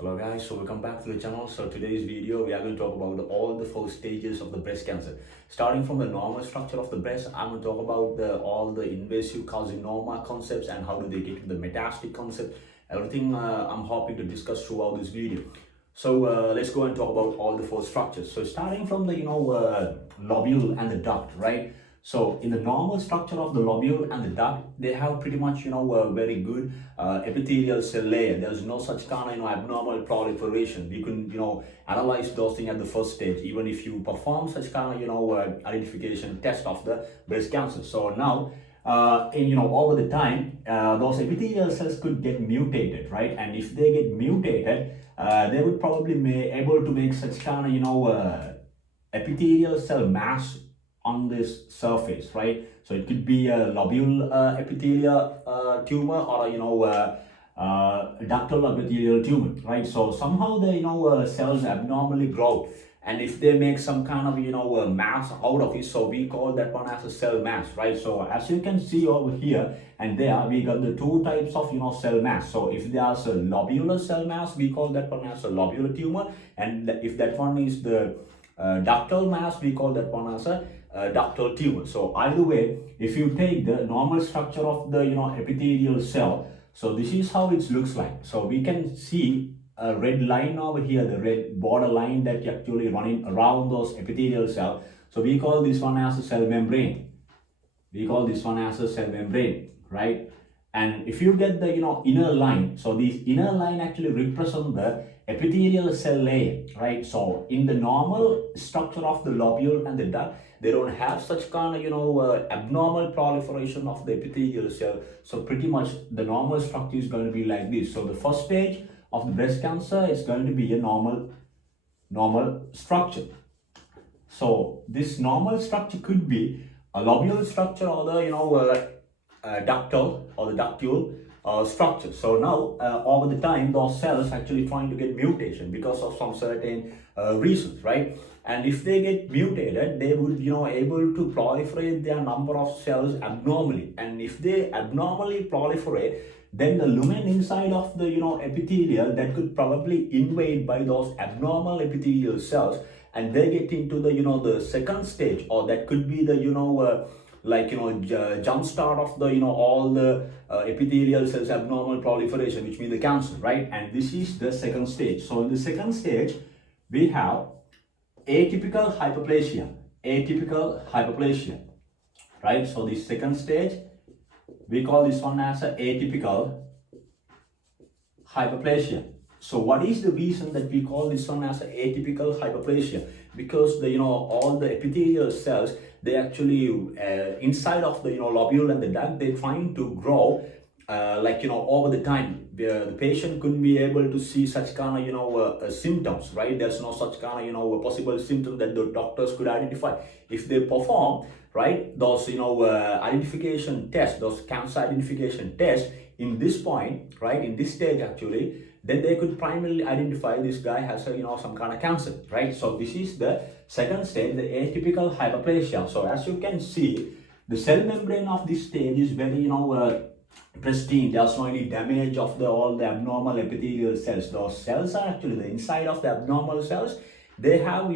Hello guys, so welcome back to the channel. So today's video we are going to talk about all the four stages of the breast cancer. Starting from the normal structure of the breast, I'm going to talk about all the invasive carcinoma concepts and how do they get to the metastatic concept. Everything I'm hoping to discuss throughout this video. So let's go and talk about all the four structures. So starting from the lobule and the duct, right? So in the normal structure of the lobule and the duct, they have pretty much a very good epithelial cell layer. There's no such kind of abnormal proliferation. We can analyze those things at the first stage, even if you perform such kind of identification test of the breast cancer. So now over the time, those epithelial cells could get mutated, right? And if they get mutated, they would probably be able to make such kind of epithelial cell mass on this surface, right? So it could be a lobule epithelial tumor or ductal epithelial tumor, right? So somehow the cells abnormally grow, and if they make some kind of mass out of it, so we call that one as a cell mass, right? So as you can see over here and there, we got the two types of cell mass. So if there's a lobular cell mass, we call that one as a lobular tumor, and if that one is the ductal mass, we call that one as a ductal tumor. So either way, if you take the normal structure of the epithelial cell, so this is how it looks like. So we can see a red line over here, the red border line that actually running around those epithelial cells. So we call this one as a cell membrane. We call this one as a cell membrane, right? And if you get the inner line, so this inner line actually represent the epithelial cell layer, right? So in the normal structure of the lobule and the duct, they don't have such kind of abnormal proliferation of the epithelial cell. So pretty much the normal structure is going to be like this. So the first stage of the breast cancer is going to be a normal structure. So this normal structure could be a lobule structure or the ductal or the ductule structure. So now over the time, those cells actually trying to get mutation because of some certain reasons, right? And if they get mutated, they would able to proliferate their number of cells abnormally. And if they abnormally proliferate, then the lumen inside of the epithelial that could probably invade by those abnormal epithelial cells, and they get into the the second stage, or that could be the jump start of the all the epithelial cells abnormal proliferation, which means the cancer, right? And this is the second stage. So in the second stage, we have atypical hyperplasia, right? So the second stage, we call this one as a atypical hyperplasia. So what is the reason that we call this one as a atypical hyperplasia? Because the all the epithelial cells, they actually inside of the lobule and the duct, they're trying to grow over the time. The patient couldn't be able to see such kind of symptoms, right? There's no such kind of possible symptom that the doctors could identify. If they perform right those identification tests, those cancer identification tests in this point, right, in this stage actually, then they could primarily identify this guy has a some kind of cancer, right? So this is the second stage, the atypical hyperplasia. So as you can see, the cell membrane of this stage is very pristine. There's no any damage of all the abnormal epithelial cells. Those cells are actually the inside of the abnormal cells. They have